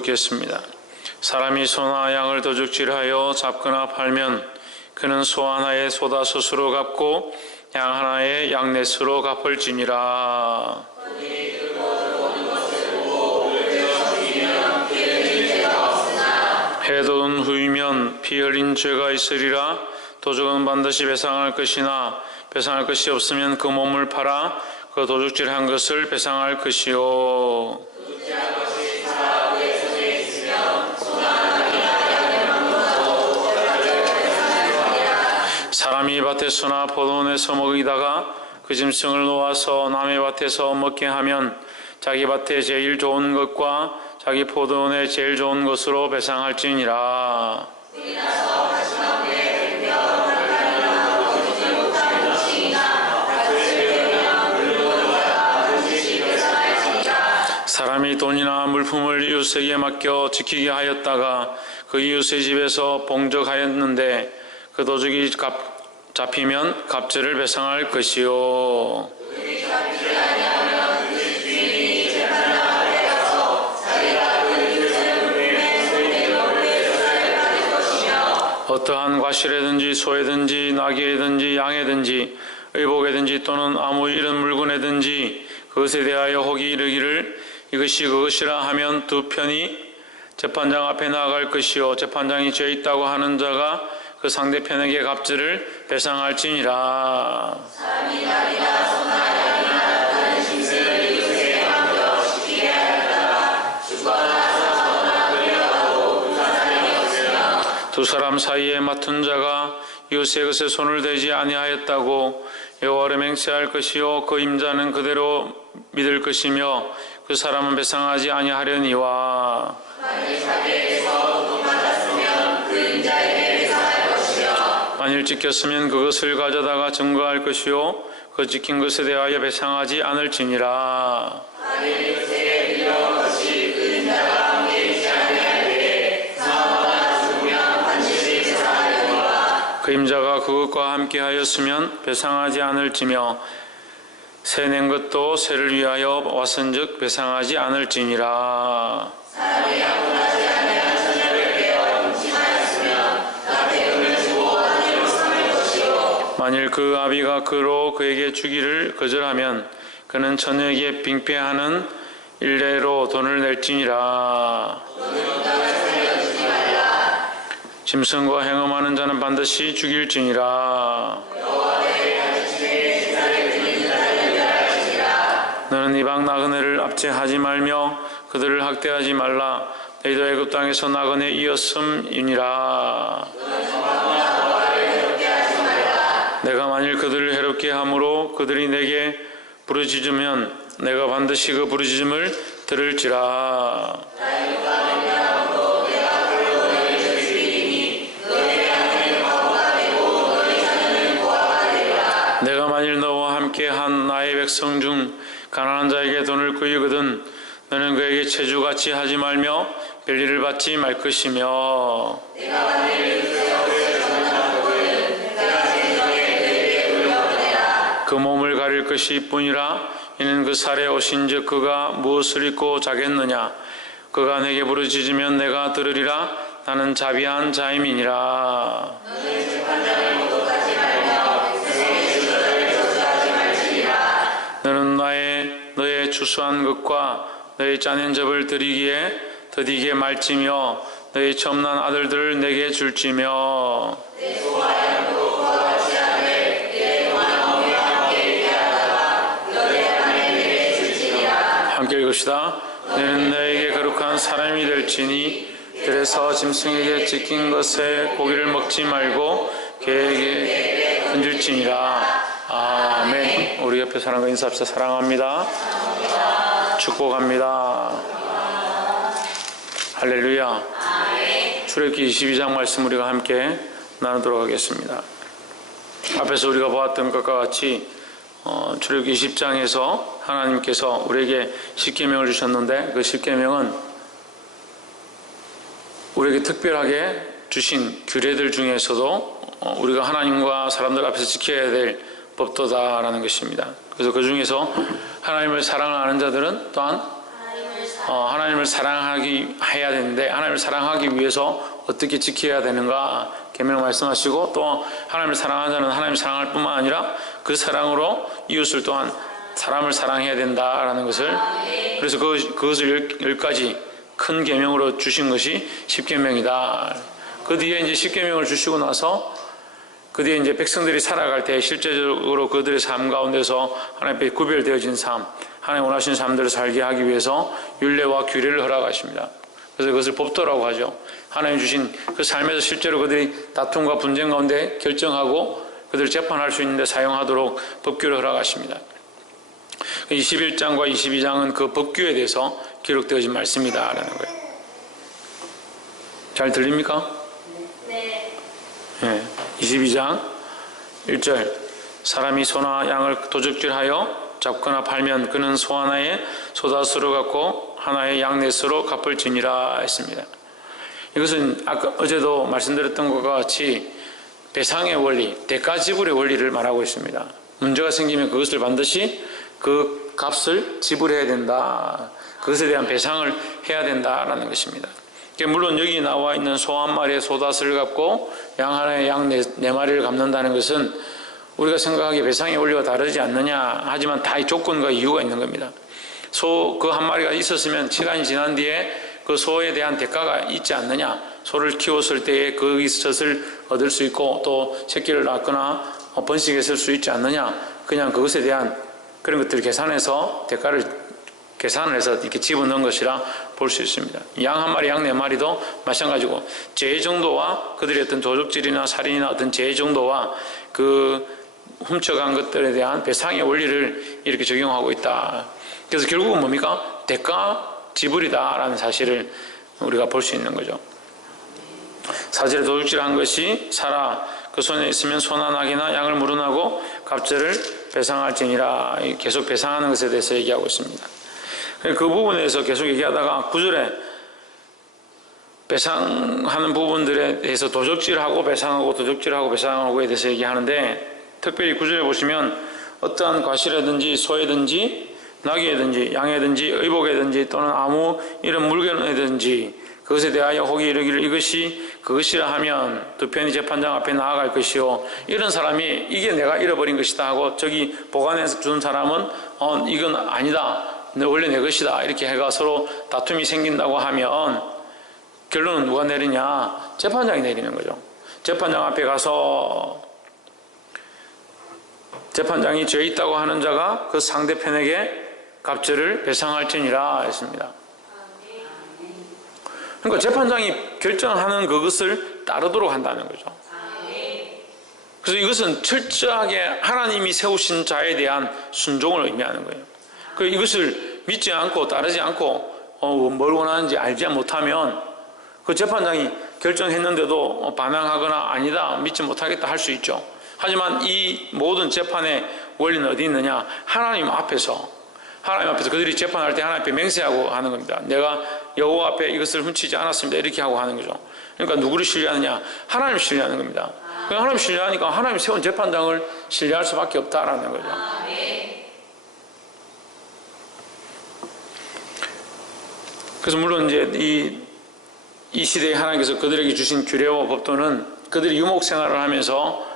읽겠습니다. 사람이 소나 양을 도둑질하여 잡거나 팔면 그는 소 하나에 소다 솥으로 갚고 양 하나에 양넷으로 갚을지니라. 해돋은 후이면 피 흘린 죄가 있으리라. 도둑은 반드시 배상할 것이나 배상할 것이 없으면 그 몸을 팔아 그 도둑질한 것을 배상할 것이요. 사람이 밭에서나 포도원에서 먹이다가 그 짐승을 놓아서 남의 밭에서 먹게 하면 자기 밭에 제일 좋은 것과 자기 포도원에 제일 좋은 것으로 배상할지니라. 사람이 돈이나 물품을 이웃에게 맡겨 지키게 하였다가 그 이웃의 집에서 봉적하였는데 그 도둑이 잡히면 갑절을 배상할 것이요. 어떠한 과실에든지 소에든지 나귀에든지 양에든지 의복에든지 또는 아무 이런 물건에든지 그것에 대하여 혹이 이르기를 이것이 그것이라 하면 두 편이 재판장 앞에 나아갈 것이요 재판장이 죄 있다고 하는 자가 그 상대편에게 갑절을 배상할지니라. 사람이 나귀나 소나 양이나 다른 짐승을 이웃에게 맡겨 지키게 하였다가 죽거나 사거나 끌려가도 불가사함이 없으며 두 사람 사이에 맡은 자가 이웃의 것에 손을 대지 아니하였다고 여호와를 맹세할 것이요 그 임자는 그대로 믿을 것이며 그 사람은 배상하지 아니하려니와. 만일 자기에게서 돈 받았으면 그 임자에게 배상할 것이요 만일 지켰으면 그것을 가져다가 증거할 것이요 그 지킨 것에 대하여 배상하지 않을지니라. 만일 이웃에게 빌려온 것이 그 임자가 함께 있지 아니할 때에 사망하거나 죽으면 반드시 배상하려니와. 그 임자가 그것과 함께 하였으면 배상하지 않을지며 새 낸 것도 새를 위하여 왔은즉 배상하지 않을지니라. 사람이 양분하지 아니한 처녀를 깨어 음침하였으면 그한테 금을 주고 하늘로 삼을 것이요 만일 그 아비가 그로 그에게 주기를 거절하면 그는 처녀에게 빙패하는 일례로 돈을 낼지니라. 짐승과 행음하는 자는 반드시 죽일지니라. 너는 이방 나그네를 압제하지 말며 그들을 학대하지 말라. 너희도 애굽 땅에서 나그네 이었음이니라. 내가 만일 그들을 해롭게 함으로 그들이 내게 부르짖으면 내가 반드시 그 부르짖음을 들을지라. 내가 만일 너와 함께 한 나의 백성 중 가난한 자에게 돈을 구이거든 너는 그에게 체주같이 하지 말며 별일을 받지 말 것이며 그 몸을 가릴 것이 뿐이라. 이는 그 살에 오신즉 그가 무엇을 입고 자겠느냐. 그가 내게 부르짖으면 내가 들으리라. 나는 자비한 자임이니라. 너는 너의 추수한 것과 너의 짜낸 접을 드리기에 더디게 말지며 너의 처음 난 아들들을 내게 줄지며 함께 읽읍시다. 너는 너에게 거룩한 사람이 될지니 들에서 짐승에게 찢긴 것에 고기를 먹지 말고 개에게 던질지니라. 아멘. 우리 옆에 사람과 인사합시다. 사랑합니다. 축복합니다. 할렐루야. 출애굽기 22장 말씀 우리가 함께 나누도록 하겠습니다. 앞에서 우리가 보았던 것과 같이 출애굽기 20장에서 하나님께서 우리에게 십계명을 주셨는데 그 십계명은 우리에게 특별하게 주신 규례들 중에서도 우리가 하나님과 사람들 앞에서 지켜야 될 법도다라는 것입니다. 그래서 그 중에서 하나님을 사랑하는 자들은 또한 하나님을 해야 되는데 하나님을 사랑하기 위해서 어떻게 지켜야 되는가 계명을 말씀하시고, 또 하나님을 사랑하는 자는 하나님을 사랑할 뿐만 아니라 그 사랑으로 이웃을 또한 사람을 사랑해야 된다라는 것을, 그래서 그것을 10가지 큰 계명으로 주신 것이 십계명이다. 그 뒤에 이제 십계명을 주시고 나서 그 뒤에 이제 백성들이 살아갈 때 실제적으로 그들의 삶 가운데서 하나님 앞에 구별되어진 삶, 하나님 원하시는 삶들을 살게 하기 위해서 율례와 규례를 허락하십니다. 그래서 그것을 법도라고 하죠. 하나님 주신 그 삶에서 실제로 그들이 다툼과 분쟁 가운데 결정하고 그들을 재판할 수 있는데 사용하도록 법규를 허락하십니다. 21장과 22장은 그 법규에 대해서 기록되어진 말씀이다 라는 거예요. 잘 들립니까? 네. 22장 1절, 사람이 소나 양을 도적질하여 잡거나 팔면 그는 소 하나에 소다수로 갚고 하나에 양 넷으로 갚을 지니라 했습니다. 이것은 어제도 말씀드렸던 것과 같이 배상의 원리, 대가 지불의 원리를 말하고 있습니다. 문제가 생기면 그것을 반드시 그 값을 지불해야 된다. 그것에 대한 배상을 해야 된다라는 것입니다. 물론 여기 나와 있는 소 한 마리에 소다스를 갚고 양 하나에 양 네 마리를 갚는다는 것은 우리가 생각하기에 배상의 원리와 다르지 않느냐 하지만 다 조건과 이유가 있는 겁니다. 소 그 한 마리가 있었으면 시간이 지난 뒤에 그 소에 대한 대가가 있지 않느냐. 소를 키웠을 때에 거기서 젖을 얻을 수 있고 또 새끼를 낳거나 번식했을 수 있지 않느냐. 그냥 그것에 대한 그런 것들을 계산해서 대가를 계산을 해서 이렇게 집어넣은 것이라 볼 수 있습니다. 양 한 마리, 양 네 마리도 마찬가지고 죄 정도와 그들의 어떤 도둑질이나 살인이나 어떤 죄 정도와 그 훔쳐간 것들에 대한 배상의 원리를 이렇게 적용하고 있다. 그래서 결국은 뭡니까? 대가 지불이다라는 사실을 우리가 볼 수 있는 거죠. 사절에 도둑질한 것이 살아 그 손에 있으면 소나 낙이나 양을 물어나고 갑절을 배상할지니라. 계속 배상하는 것에 대해서 얘기하고 있습니다. 그 부분에서 계속 얘기하다가 9절에 배상하는 부분들에 대해서 도적질하고 배상하고 도적질하고 배상하고에 대해서 얘기하는데, 특별히 9절에 보시면 어떠한 과실이든지 소이든지 낙이든지 양이든지 의복이든지 또는 아무 이런 물건이든지 그것에 대하여 혹이 이르기를 이것이 그것이라 하면 두 편이 재판장 앞에 나아갈 것이요, 이런 사람이 이게 내가 잃어버린 것이다 하고 저기 보관해서 준 사람은 이건 아니다, 원래 내 것이다 이렇게 해가 서로 다툼이 생긴다고 하면 결론은 누가 내리냐? 재판장이 내리는 거죠. 재판장 앞에 가서 재판장이 죄 있다고 하는 자가 그 상대편에게 갑절을 배상할지니라 했습니다. 그러니까 재판장이 결정하는 그것을 따르도록 한다는 거죠. 그래서 이것은 철저하게 하나님이 세우신 자에 대한 순종을 의미하는 거예요. 이것을 믿지 않고 따르지 않고 뭘 원하는지 알지 못하면 그 재판장이 결정했는데도 반항하거나 아니다, 믿지 못하겠다 할 수 있죠. 하지만 이 모든 재판의 원리는 어디 있느냐? 하나님 앞에서 그들이 재판할 때 하나님 앞에 맹세하고 하는 겁니다. 내가 여호와 앞에 이것을 훔치지 않았습니다 이렇게 하고 하는 거죠. 그러니까 누구를 신뢰하느냐? 하나님을 신뢰하는 겁니다. 하나님 신뢰하니까 하나님 세운 재판장을 신뢰할 수밖에 없다라는 거죠. 그래서 물론 이제 이 시대에 하나님께서 그들에게 주신 규례와 법도는 그들이 유목생활을 하면서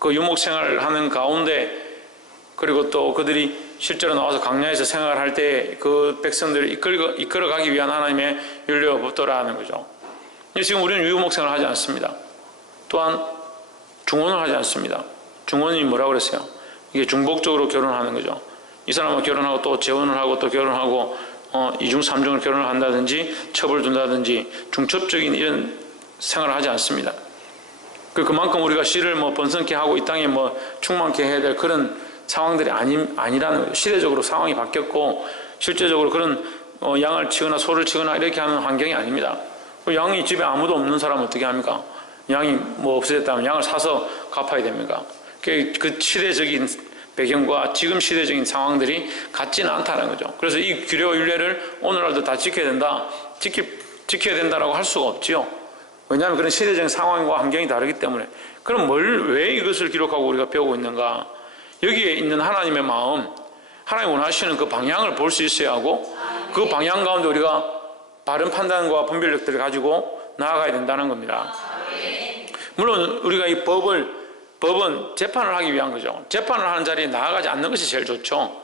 그 유목생활을 하는 가운데, 그리고 또 그들이 실제로 나와서 광야에서 생활할 때 그 백성들을 이끌어가기 위한 하나님의 율례와 법도라는 거죠. 지금 우리는 유목생활을 하지 않습니다. 또한 중혼을 하지 않습니다. 중혼이 뭐라고 그랬어요? 이게 중복적으로 결혼하는 거죠. 이 사람과 결혼하고 또 재혼을 하고 또 결혼하고 이중 삼중을 결혼을 한다든지 첩을 둔다든지 중첩적인 이런 생활을 하지 않습니다. 그만큼 우리가 씨를 번성케 하고 이 땅에 충만케 해야 될 그런 상황들이 아니라는 거예요. 시대적으로 상황이 바뀌었고 실제적으로 그런 양을 치거나 소를 치거나 이렇게 하는 환경이 아닙니다. 양이 집에 아무도 없는 사람은 어떻게 합니까? 양이 없어졌다면 양을 사서 갚아야 됩니까? 그 시대적인 배경과 지금 시대적인 상황들이 같지는 않다는 거죠. 그래서 이 규례와 율례를 오늘날도 다 지켜야 된다, 지켜야 된다라고 할 수가 없지요. 왜냐하면 그런 시대적인 상황과 환경이 다르기 때문에. 그럼 왜 이것을 기록하고 우리가 배우고 있는가? 여기에 있는 하나님의 마음, 하나님 원하시는 그 방향을 볼 수 있어야 하고 그 방향 가운데 우리가 바른 판단과 분별력들을 가지고 나아가야 된다는 겁니다. 물론 우리가 이 법은 재판을 하기 위한 거죠. 재판을 하는 자리에 나아가지 않는 것이 제일 좋죠.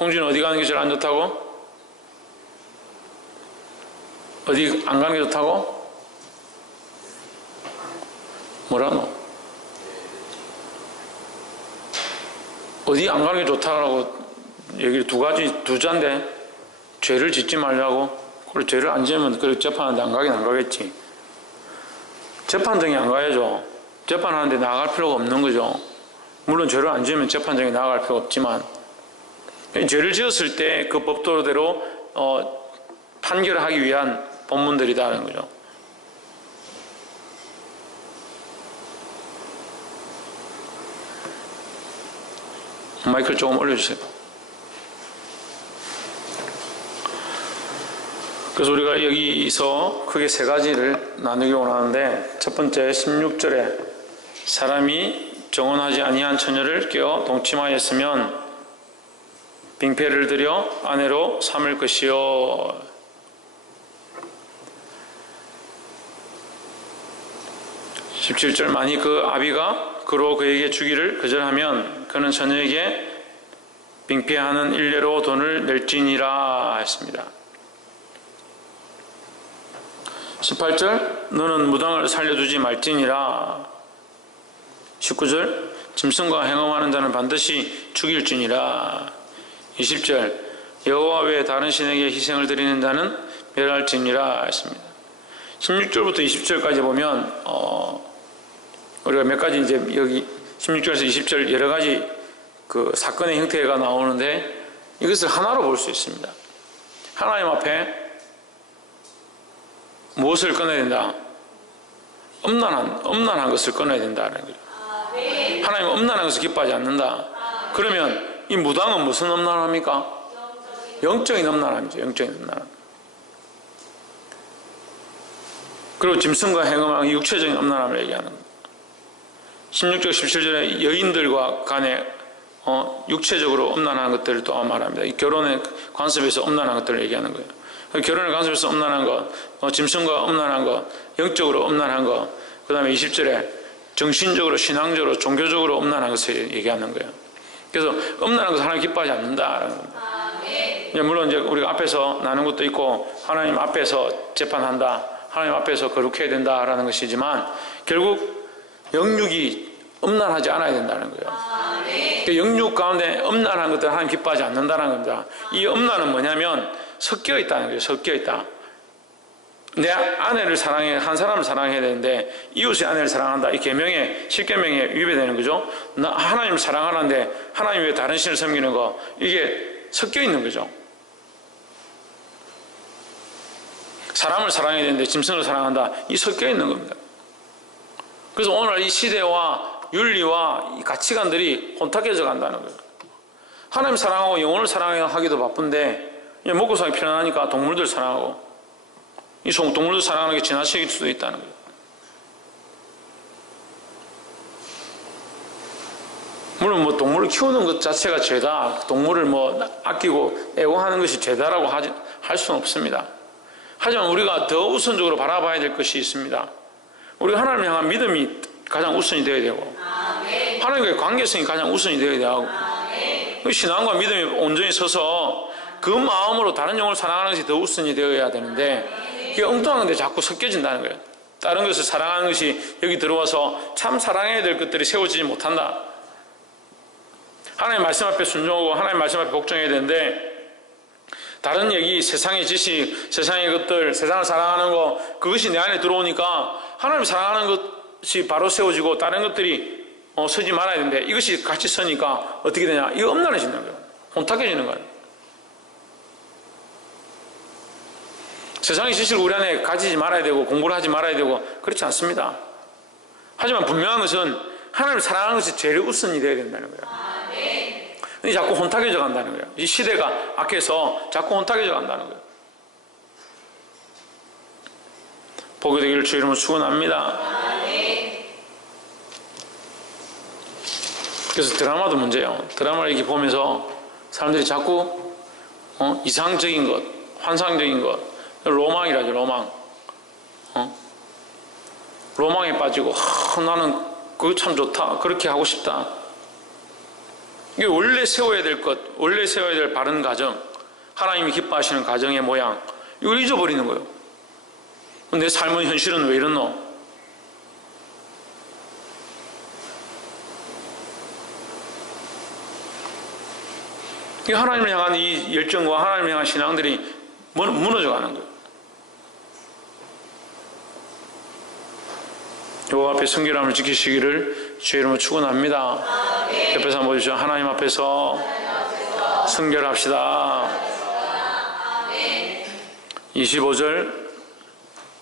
홍준이 어디 가는 게 제일 안 좋다고? 어디 안 가는 게 좋다고? 뭐라노? 어디 안 가는 게 좋다고 얘기를 두 자인데 죄를 짓지 말라고. 그래, 죄를 안 지으면 그래 재판하는데 안 가긴 안 가겠지. 재판정에 안 가야죠. 재판하는데 나아갈 필요가 없는 거죠. 물론 죄를 안 지으면 재판정에 나아갈 필요가 없지만 죄를 지었을 때 그 법도대로 판결하기 위한 법문들이다는 거죠. 마이크를 조금 올려주세요. 그래서 우리가 여기서 크게 세 가지를 나누기 원하는데, 첫 번째 16절에 사람이 정혼하지 아니한 처녀를 껴 동침하였으면 빙패를 들여 아내로 삼을 것이요. 17절 만일 그 아비가 그로 그에게 주기를 거절하면 그는 처녀에게 빙패하는 일례로 돈을 낼지니라 했습니다. 18절 너는 무당을 살려두지 말지니라. 19절 짐승과 행음하는 자는 반드시 죽일지니라. 20절 여호와 외에 다른 신에게 희생을 드리는 자는 멸할지니라 했습니다. 16절부터 20절까지 보면 우리가 몇 가지 이제 여기 16절에서 20절 여러 가지 그 사건의 형태가 나오는데 이것을 하나로 볼 수 있습니다. 하나님 앞에 무엇을 꺼내야 된다? 엄난한 것을 꺼내야 된다는 거죠. 하나님은 엄난한 것을 기뻐하지 않는다. 그러면 이 무당은 무슨 엄난함입니까? 영적인 엄난함이죠. 영적인 엄난함. 그리고 짐승과 행음하는 육체적인 엄난함을 얘기하는 겁니다. 16절 17절에 여인들과 간에 육체적으로 엄난한 것들을 또 말합니다. 이 결혼의 관습에서 엄난한 것들을 얘기하는 거예요. 결혼의 관습에서 엄난한 것, 짐승과 엄난한 것, 영적으로 엄난한 것, 그 다음에 20절에 정신적으로, 신앙적으로, 종교적으로 엄난한 것을 얘기하는 거예요. 그래서 엄난한 것을 하나님 기뻐하지 않는다라는 겁니다. 물론 이제 우리가 앞에서 나눈 것도 있고 하나님 앞에서 재판한다, 하나님 앞에서 거룩해야 된다라는 것이지만 결국 영육이 엄난하지 않아야 된다는 거예요. 그러니까 영육 가운데 엄난한 것들을 하나님 기뻐하지 않는다는 겁니다. 이 엄난은 뭐냐면 섞여 있다는 거예요. 섞여 있다. 내 아내를 사랑해, 한 사람을 사랑해야 되는데 이웃의 아내를 사랑한다. 이 계명에, 십계명에 위배되는 거죠. 나 하나님을 사랑하는데 하나님 외에 다른 신을 섬기는 거, 이게 섞여 있는 거죠. 사람을 사랑해야 되는데 짐승을 사랑한다. 이 섞여 있는 겁니다. 그래서 오늘 이 시대와 윤리와 이 가치관들이 혼탁해져 간다는 거예요. 하나님 사랑하고 영혼을 사랑하기도 바쁜데 먹고 살기 편안하니까 동물들 사랑하고, 이 동물들 사랑하는 게 지나칠 수도 있다는 거예요. 물론 뭐 동물을 키우는 것 자체가 죄다, 동물을 뭐 아끼고 애호하는 것이 죄다라고 할 수는 없습니다. 하지만 우리가 더 우선적으로 바라봐야 될 것이 있습니다. 우리가 하나님을 향한 믿음이 가장 우선이 되어야 되고, 하나님과의 관계성이 가장 우선이 되어야 되고, 신앙과 믿음이 온전히 서서 그 마음으로 다른 영혼을 사랑하는 것이 더 우선이 되어야 되는데, 이게 엉뚱한 데 자꾸 섞여진다는 거예요. 다른 것을 사랑하는 것이 여기 들어와서 참 사랑해야 될 것들이 세워지지 못한다. 하나님 말씀 앞에 순종하고 하나님 말씀 앞에 복종해야 되는데, 다른 얘기, 세상의 지식, 세상의 것들, 세상을 사랑하는 거, 그것이 내 안에 들어오니까 하나님 사랑하는 것이 바로 세워지고 다른 것들이 서지 말아야 되는데, 이것이 같이 서니까 어떻게 되냐? 이거 엄난해지는 거예요. 혼탁해지는 거예요. 세상의 지식을 우리 안에 가지지 말아야 되고 공부를 하지 말아야 되고 그렇지 않습니다. 하지만 분명한 것은 하나님을 사랑하는 것이 제일 우선이 되어야 된다는 거예요. 근데 자꾸 혼탁해져 간다는 거예요. 이 시대가 악해서 자꾸 혼탁해져 간다는 거예요. 보게 되기를 주 이름으로 축원합니다. 그래서 드라마도 문제예요. 드라마를 이렇게 보면서 사람들이 자꾸 이상적인 것, 환상적인 것, 로망이라죠. 로망. 로망에 빠지고 나는 그거 참 좋다, 그렇게 하고 싶다. 이게 원래 세워야 될 것, 원래 세워야 될 바른 가정, 하나님이 기뻐하시는 가정의 모양, 이걸 잊어버리는 거예요. 내 삶은 현실은 왜 이러노? 이 하나님을 향한 이 열정과 하나님을 향한 신앙들이 무너져가는 거예요. 여호와 앞에 성결함을 지키시기를 주의 이름으로 축원합니다. 옆에서 한번 보십시오. 하나님 앞에서 성결합시다. 25절,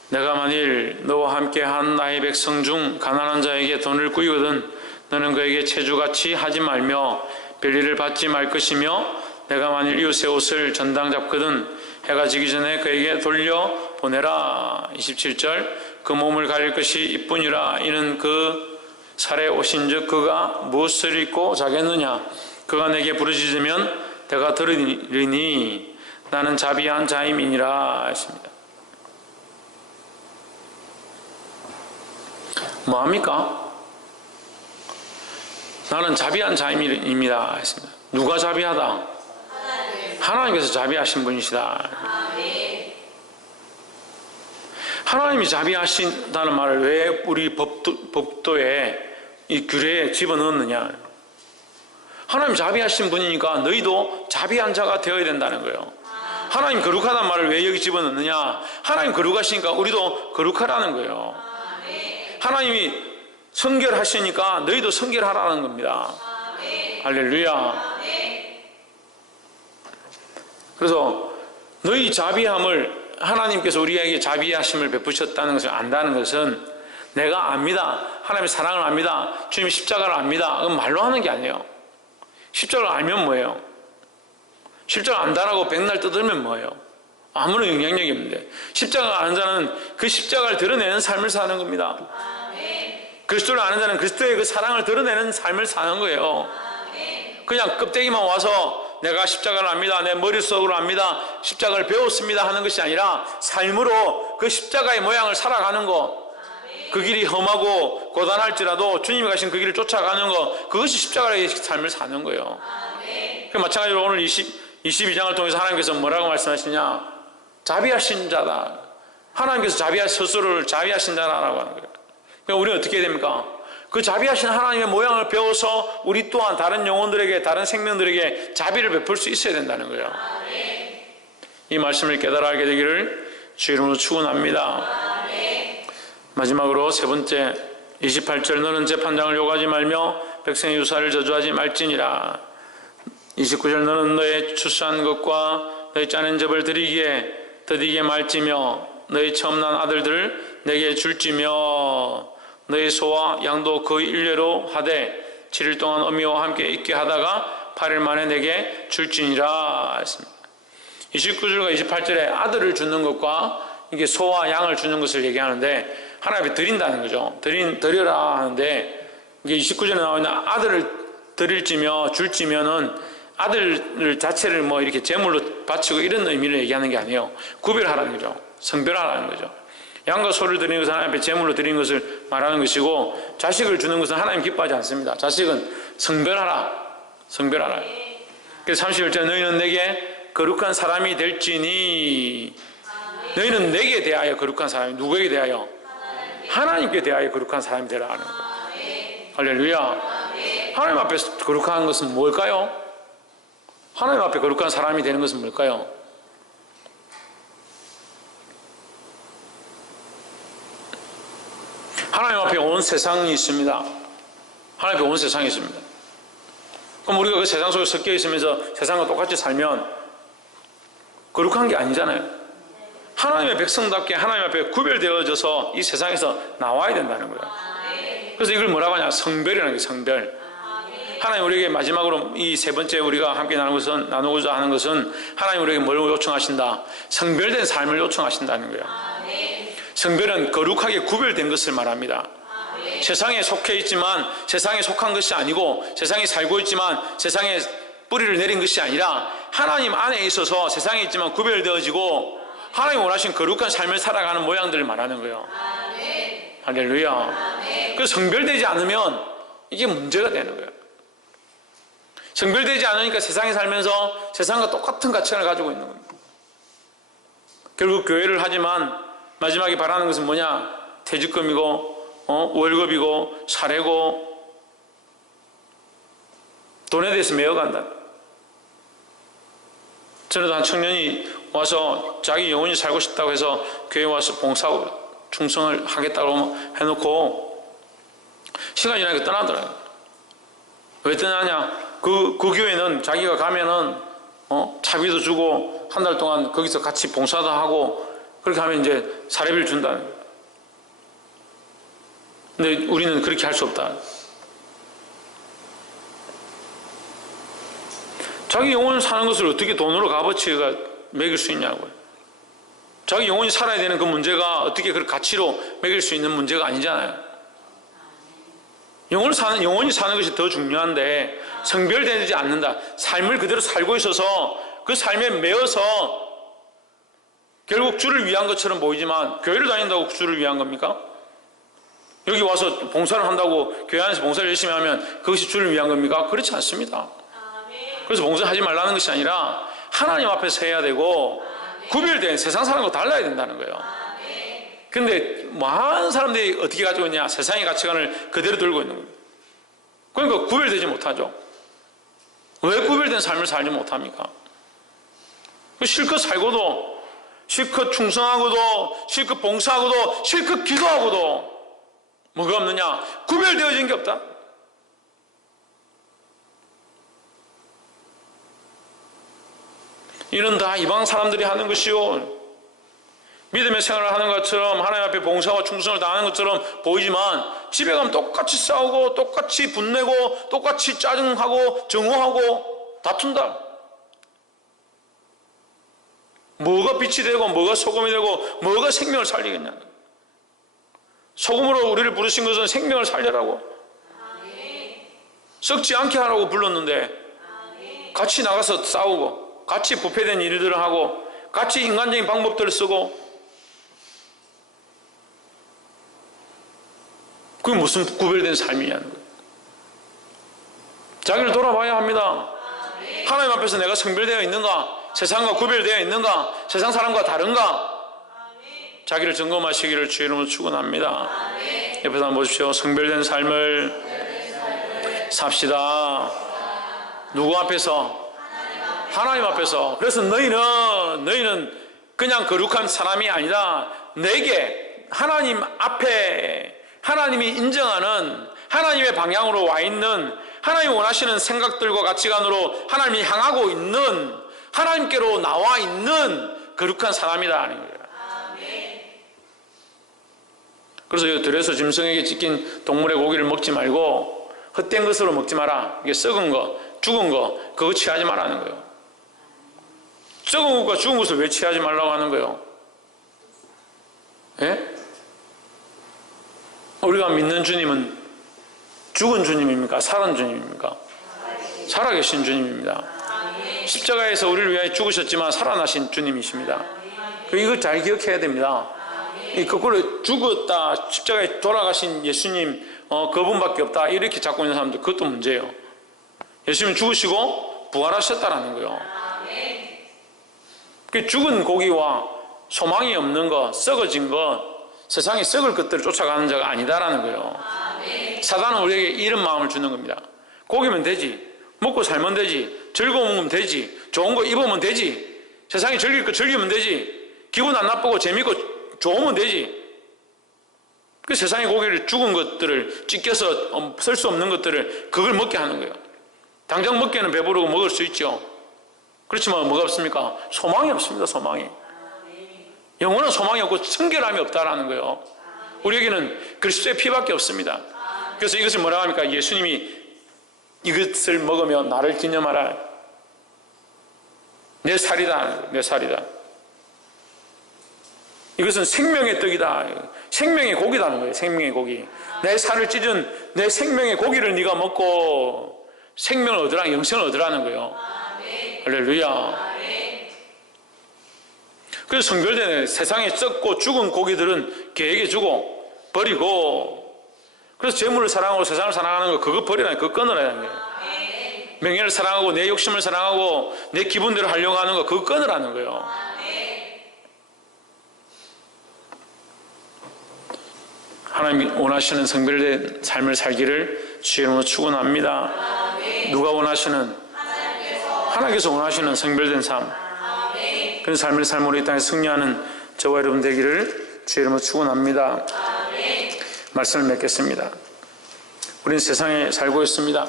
내가 만일 너와 함께한 나의 백성 중 가난한 자에게 돈을 꾸이거든 너는 그에게 체주같이 하지 말며 별일을 받지 말 것이며 내가 만일 이웃의 옷을 전당 잡거든 해가 지기 전에 그에게 돌려보내라. 27절, 그 몸을 가릴 것이 이뿐이라. 이는 그 살에 오신즉 그가 무엇을 입고 자겠느냐. 그가 내게 부르짖으면 내가 들으리니 나는 자비한 자임이니라 했습니다. 뭐합니까? 나는 자비한 자임입니다 했습니다. 누가 자비하다? 하나님께서 자비하신 분이시다. 하나님이 자비하신다는 말을 왜 우리 법도에 이 규례에 집어넣었느냐. 하나님 자비하신 분이니까 너희도 자비한 자가 되어야 된다는 거예요. 하나님 거룩하다는 말을 왜 여기 집어넣느냐. 하나님 거룩하시니까 우리도 거룩하라는 거예요. 하나님이 성결하시니까 너희도 성결하라는 겁니다. 할렐루야. 그래서 너희 자비함을 하나님께서 우리에게 자비하심을 베푸셨다는 것을 안다는 것은 내가 압니다. 하나님의 사랑을 압니다. 주님의 십자가를 압니다. 그건 말로 하는 게 아니에요. 십자가를 알면 뭐예요? 십자가 안다라고 백날 떠들면 뭐예요? 아무런 영향력이 없는데 십자가를 아는 자는 그 십자가를 드러내는 삶을 사는 겁니다. 그리스도를 아는 자는 그리스도의 그 사랑을 드러내는 삶을 사는 거예요. 그냥 껍데기만 와서 내가 십자가를 압니다, 내 머릿속으로 압니다, 십자가를 배웠습니다 하는 것이 아니라 삶으로 그 십자가의 모양을 살아가는 것, 그 길이 험하고 고단할지라도 주님이 가신 그 길을 쫓아가는 것, 그것이 십자가의 삶을 사는 거예요. 마찬가지로 오늘 22장을 통해서 하나님께서 뭐라고 말씀하시냐. 자비하신 자다. 하나님께서 스스로를 자비하신 자라고 하는 거예요. 그러니까 우리는 어떻게 해야 됩니까? 그 자비하신 하나님의 모양을 배워서 우리 또한 다른 영혼들에게, 다른 생명들에게 자비를 베풀 수 있어야 된다는 거예요. 이 말씀을 깨달아 알게 되기를 주 이름으로 축원합니다. 마지막으로 세 번째 28절, 너는 재판장을 욕하지 말며 백성의 유사를 저주하지 말지니라. 29절, 너는 너의 추수한 것과 너의 짜낸 접을 드리기에 더디게 말지며 너의 처음 난 아들들을 내게 줄지며 너의 소와 양도 그 일례로 하되 7일 동안 어미와 함께 있게 하다가 8일 만에 내게 줄지니라 했습니다. 29절과 28절에 아들을 주는 것과 이게 소와 양을 주는 것을 얘기하는데 하나님 앞에 드린다는 거죠. 드려라 하는데 이게 29절에 나와 있는 아들을 드릴지며 줄지면은 아들 자체를 뭐 이렇게 제물로 바치고 이런 의미를 얘기하는 게 아니에요. 구별하라는 거죠. 성별하라는 거죠. 양과 소를 드리는 것은 하나님 앞에 제물로 드리는 것을 말하는 것이고, 자식을 주는 것은 하나님 기뻐하지 않습니다. 자식은 성별하라. 그래서 31절, 너희는 내게 거룩한 사람이 될지니. 너희는 내게 대하여 거룩한 사람이, 누구에게 대하여? 하나님께 대하여 거룩한 사람이 되라 하는 거예요. 할렐루야. 하나님 앞에 거룩한 것은 뭘까요? 하나님 앞에 거룩한 사람이 되는 것은 뭘까요? 하나님 앞에 온 세상이 있습니다. 하나님 앞에 온 세상이 있습니다. 그럼 우리가 그 세상 속에 섞여 있으면서 세상과 똑같이 살면 거룩한 게 아니잖아요. 하나님의 백성답게 하나님 앞에 구별되어져서 이 세상에서 나와야 된다는 거예요. 그래서 이걸 뭐라고 하냐? 성별이라는 거예요. 성별. 하나님 우리에게 마지막으로 이 세 번째 우리가 함께 나누고자 하는 것은 하나님 우리에게 뭘 요청하신다? 성별된 삶을 요청하신다는 거예요. 성별은 거룩하게 구별된 것을 말합니다. 세상에 속해 있지만 세상에 속한 것이 아니고, 세상에 살고 있지만 세상에 뿌리를 내린 것이 아니라 하나님 안에 있어서 세상에 있지만 구별되어지고 하나님 원하신 거룩한 삶을 살아가는 모양들을 말하는 거예요. 할렐루야. 그래서 성별되지 않으면 이게 문제가 되는 거예요. 성별되지 않으니까 세상에 살면서 세상과 똑같은 가치관을 가지고 있는 겁니다. 결국 교회를 하지만 마지막에 바라는 것은 뭐냐? 퇴직금이고 월급이고 사례고 돈에 대해서 매어간다. 전에도 한 청년이 와서 자기 영혼이 살고 싶다고 해서 교회에 와서 봉사하고 충성을 하겠다고 해놓고 시간이 지나니까 떠나더라고요. 왜 떠나냐? 그 교회는 자기가 가면은 차비도 주고 한 달 동안 거기서 같이 봉사도 하고 그렇게 하면 이제 사례비를 준다는 거예요. 근데 우리는 그렇게 할 수 없다. 자기 영혼 사는 것을 어떻게 돈으로 값어치가 매길 수 있냐고요. 자기 영혼이 살아야 되는 그 문제가 어떻게 그 가치로 매길 수 있는 문제가 아니잖아요. 영혼이 사는 것이 더 중요한데 성별되지 않는다. 삶을 그대로 살고 있어서 그 삶에 매여서 결국 주를 위한 것처럼 보이지만 교회를 다닌다고 주를 위한 겁니까? 여기 와서 봉사를 한다고 교회 안에서 봉사를 열심히 하면 그것이 주를 위한 겁니까? 그렇지 않습니다. 그래서 봉사하지 말라는 것이 아니라 하나님 앞에서 해야 되고 구별된 세상 사람과 달라야 된다는 거예요. 근데 많은 사람들이 어떻게 가지고 있냐? 세상의 가치관을 그대로 들고 있는 거예요. 그러니까 구별되지 못하죠. 왜 구별된 삶을 살지 못합니까? 실컷 살고도 실컷 충성하고도 실컷 봉사하고도 실컷 기도하고도 뭐가 없느냐? 구별되어진 게 없다. 이런 다 이방 사람들이 하는 것이요. 믿음의 생활을 하는 것처럼 하나님 앞에 봉사와 충성을 다하는 것처럼 보이지만 집에 가면 똑같이 싸우고 똑같이 분내고 똑같이 짜증하고 정오하고 다툰다. 뭐가 빛이 되고 뭐가 소금이 되고 뭐가 생명을 살리겠냐. 소금으로 우리를 부르신 것은 생명을 살려라고, 썩지 않게 하라고 불렀는데 같이 나가서 싸우고 같이 부패된 일들을 하고 같이 인간적인 방법들을 쓰고, 그게 무슨 구별된 삶이냐는 거예요. 자기를 돌아봐야 합니다. 하나님 앞에서 내가 성별되어 있는가? 세상과 구별되어 있는가? 세상 사람과 다른가? 자기를 점검하시기를 주의 이름으로 축원합니다. 옆에서 한번 보십시오. 성별된 삶을 삽시다. 누구 앞에서? 하나님 앞에서. 그래서 너희는 그냥 거룩한 사람이 아니라 내게 하나님 앞에 하나님이 인정하는 하나님의 방향으로 와 있는, 하나님이 원하시는 생각들과 가치관으로 하나님이 향하고 있는, 하나님께로 나와 있는 거룩한 사람이다 하는 거예요. 그래서 들에서 짐승에게 찢긴 동물의 고기를 먹지 말고 헛된 것으로 먹지 마라. 이게 썩은 거, 죽은 거, 그거 취하지 말라는 거예요. 썩은 것과 죽은 것을 왜 취하지 말라고 하는 거예요? 예? 우리가 믿는 주님은 죽은 주님입니까? 살은 주님입니까? 살아계신 주님입니다. 십자가에서 우리를 위하여 죽으셨지만 살아나신 주님이십니다. 이걸 잘 기억해야 됩니다. 거꾸로 죽었다, 십자가에 돌아가신 예수님 그분밖에 없다 이렇게 잡고 있는 사람들, 그것도 문제예요. 예수님 죽으시고 부활하셨다라는 거예요. 죽은 고기와 소망이 없는 것, 썩어진 것, 세상에 썩을 것들을 쫓아가는 자가 아니다라는 거예요. 사단은 우리에게 이런 마음을 주는 겁니다. 고기면 되지, 먹고 살면 되지, 즐거우면 되지, 좋은 거 입으면 되지, 세상에 즐길 거 즐기면 되지, 기분 안 나쁘고 재밌고 좋으면 되지. 그 세상의 고기를, 죽은 것들을 찢겨서 쓸 수 없는 것들을 그걸 먹게 하는 거예요. 당장 먹기에는 배부르고 먹을 수 있죠. 그렇지만 뭐가 없습니까? 소망이 없습니다. 소망이. 영원한 소망이 없고 청결함이 없다라는 거예요. 우리에게는 그리스도의 피밖에 없습니다. 그래서 이것을 뭐라고 합니까? 예수님이 이것을 먹으면 나를 기념하라. 내 살이다. 내 살이다. 이것은 생명의 떡이다. 생명의 고기다는 거예요. 생명의 고기. 내 살을 찢은 내 생명의 고기를 네가 먹고 생명을 얻으라, 영생을 얻으라는 거예요. 할렐루야. 그래서 성별되는 세상에 썩고 죽은 고기들은 개에게 주고 버리고, 그래서 재물을 사랑하고 세상을 사랑하는 거 그거 버리라는 거, 그거 끊으라는 거예요. 명예를 사랑하고 내 욕심을 사랑하고 내 기분대로 하려고 하는 거 그거 끊으라는 거예요. 하나님이 원하시는 성별된 삶을 살기를 주의 이름으로 축원합니다. 누가 원하시는? 하나님께서 원하시는 성별된 삶, 그런 삶을 삶으로 이 땅에 승리하는 저와 여러분 되기를 주의 이름으로 축원합니다. 말씀을 맺겠습니다. 우리는 세상에 살고 있습니다.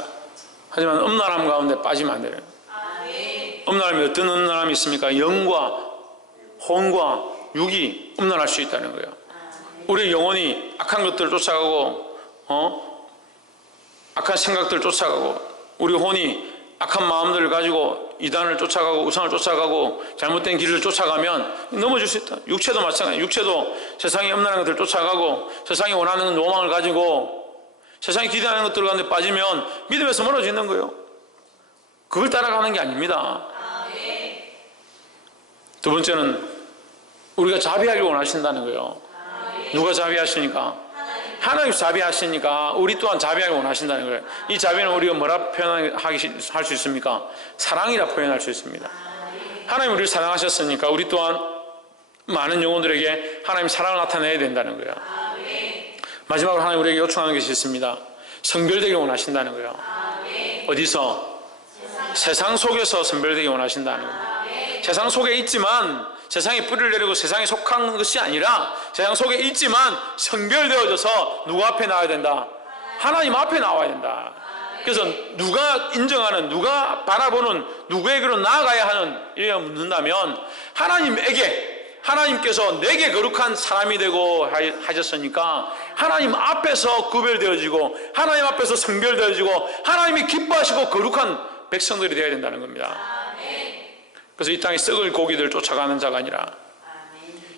하지만 음란함 가운데 빠지면 안 돼요. 음란함이 어떤 음란함이 있습니까? 영과 혼과 육이 음란할 수 있다는 거예요. 우리 영혼이 악한 것들을 쫓아가고 악한 생각들을 쫓아가고, 우리 혼이 악한 마음들을 가지고 이단을 쫓아가고 우상을 쫓아가고 잘못된 길을 쫓아가면 넘어질 수 있다. 육체도 마찬가지예요. 육체도 세상의 음란한 것들을 쫓아가고 세상이 원하는 로망을 가지고 세상이 기대하는 것들 가운데 빠지면 믿음에서 멀어지는 거예요. 그걸 따라가는 게 아닙니다. 두 번째는 우리가 자비하기를 원하신다는 거예요. 누가 자비하시니까? 하나님 자비하시니까 우리 또한 자비하기를 원하신다는 거예요. 이 자비는 우리가 뭐라 표현할 수 있습니까? 사랑이라 표현할 수 있습니다. 하나님 우리를 사랑하셨으니까 우리 또한 많은 영혼들에게 하나님 사랑을 나타내야 된다는 거예요. 마지막으로 하나님 우리에게 요청하는 것이 있습니다. 성별되기 원하신다는 거예요. 어디서? 세상 속에서 성별되기 원하신다는 거예요. 세상 속에 있지만 세상에 뿌리를 내리고 세상에 속한 것이 아니라 세상 속에 있지만 성별되어져서 누구 앞에 나와야 된다? 하나님 앞에 나와야 된다. 그래서 누가 인정하는, 누가 바라보는, 누구에게로 나아가야 하는, 이래 묻는다면 하나님께서 내게 거룩한 사람이 되고 하셨으니까 하나님 앞에서 구별되어지고 하나님 앞에서 성별되어지고 하나님이 기뻐하시고 거룩한 백성들이 되어야 된다는 겁니다. 그래서 이 땅에 썩을 고기들 쫓아가는 자가 아니라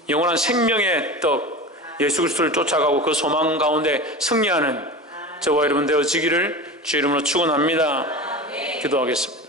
영원한 생명의 떡 예수 그리스도를 쫓아가고 그 소망 가운데 승리하는 저와 여러분 되어지기를 주의 이름으로 축원합니다. 기도하겠습니다.